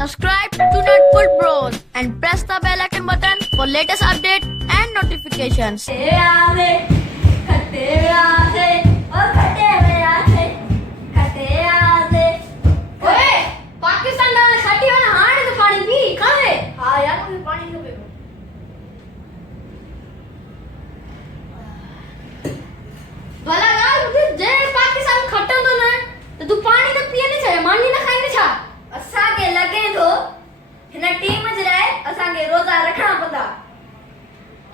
Subscribe to Nerdful Bros and press the bell icon button for latest updates and notifications. Pakistan ना साठी वाला हाड़ तो पानी पी खाए हाँ यार मुझे पानी तो पी भला यार मुझे जे पाकिस्तान खट्टन तो ना तो तू पानी तो पिए नहीं चाहिए मानी ना खाई नहीं छा असा के लगे तो हिन टीम ज रहे असा के रोजा रखना पता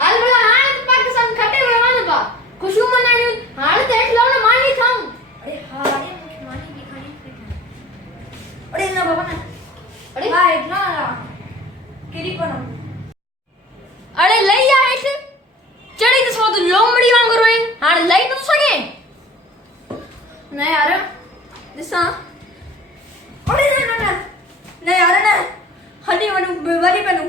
हाल भला हाड़ तो पाकिस्तान खट्टे हुए माने बा खुशू मनानी हाड़ तो हेठ लाओ ना मानी थाऊं अरे हाँ अरे मुझे मानी भी खानी अरे ना बाबा ना अरे हाँ इतना केरी कोना अरे लई आ हेठ चढ़ी तो सो तो लोमड़ी वांगुर होई हाड़ लई तो सके नहीं यार दिसा अरे ना ना ना नहीं यार ना हनी वनु वरी बनू